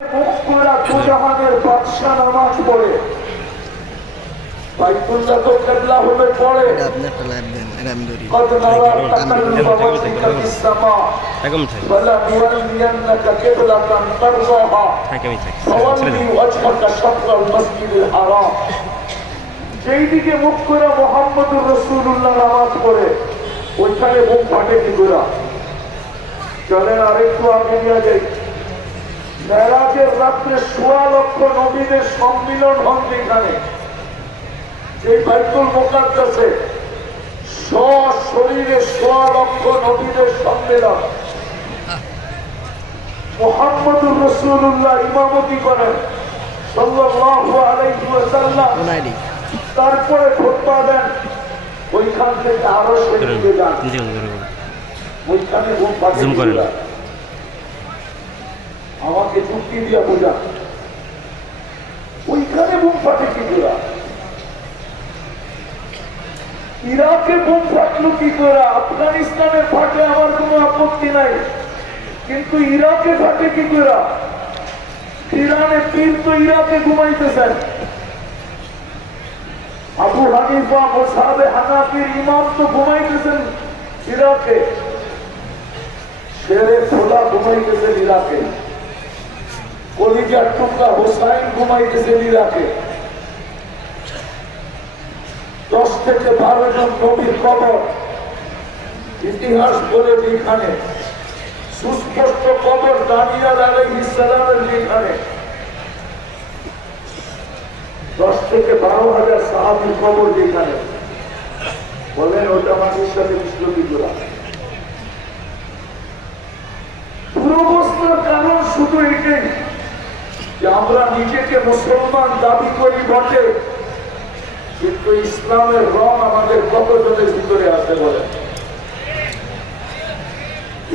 দুজাহানের বাদশা নামাজ পড়ে বাইতুল্লাহ তো কিবলা হলে পড়ে কত নারা তাকাল্লুবা ওয়াজহিকা ফিস সামা ওয়ালা নুওয়াল্লিয়ান্নাকা কিবলাতান তারদাহা ফাওয়াল্লি ওয়াজহাকা শাতরাল মাসজিদিল হারাম। যেই দিকে মুখ করে মুহাম্মদুর রাসূলুল্লাহ নামাজ পড়ে ওইখানে মুখ ফাটে কি করে। চলেন আরেকটু আগে নিয়ে যাই। মেরাজের রাত্রে ১৬ লক্ষ নবীদের সম্মিলন হন যেখানে, যে বাইতুল মুকাদ্দাসে সশরীরে ১৬ লক্ষ নবীদের সম্মেলন। মুহাম্মদুর রাসূলুল্লাহ ইমামতি করেন সাল্লাল্লাহু আলাইহি ওয়াসাল্লাম, তারপরে খুতবা দেন। ওইখান থেকে আরো শরীফে যান, ওইখানে জুম করেন, আমাকে যুক্তি দিয়া বোঝা, ওইখানে বুম ফাটে কি করে। ইরাকে বুম ফাটলো কি করে, আফগানিস্তানে ফাটে আমার কোনো আপত্তি নাই, কিন্তু ইরাকে ফাটে কি করে। ইরানে পীর তো ইরাকে ঘুমাইতেছেন, আবু হানিফা মাযহাবে হানাফির ইমাম তো ঘুমাইতেছেন ইরাকে, শেরে খোদা ঘুমাইতেছেন ইরাকে, কলিজার টুকরা হোসাইন ঘুমাইতেছেন ইরাকে। 10 থেকে 12 জন নবীর কবর ইতিহাস বলে যেখানে, সুস্পষ্ট কবর দানিয়াল আলাইহিস সালামের যেখানে 10 থেকে 12,000 সাহাবীর কবর যেখানে, বলেন ওটা মানুষের সাথে মিশলতি করা। দুরবস্থার কারণ শুধু এটাই যে আমরা নিজেকে মুসলমান দাবি করি বটে, কিন্তু ইসলামের রং আমাদের কতজনের ভিতরে আছে বলে।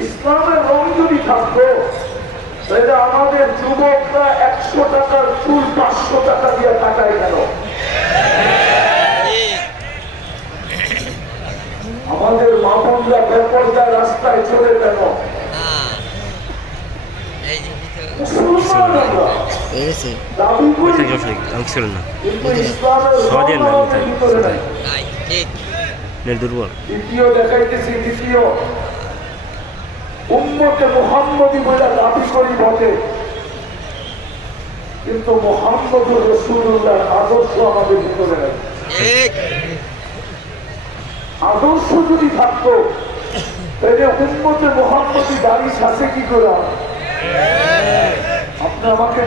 ইসলামের রং যদি থাকতো তাহলে আমাদের যুবকরা 100 টাকার চুল 500 টাকা দিয়ে কাটায় কেন? আমাদের মা বোনরা বেপরদা রাস্তায় চলে কেন? দ্বিতীয় দেখাইতেছি, দ্বিতীয় উম্মতে মুহাম্মদী বলে দাবি করি বটে, কিন্তু মুহাম্মদুর রাসূলুল্লাহর আদর্শ আমাদের ভিতরে নেই। আদর্শ যদি থাকতো তাহলে উম্মতে মুহাম্মদী দাঁড়িয়ে আছে কি করে? আপনি আমাকে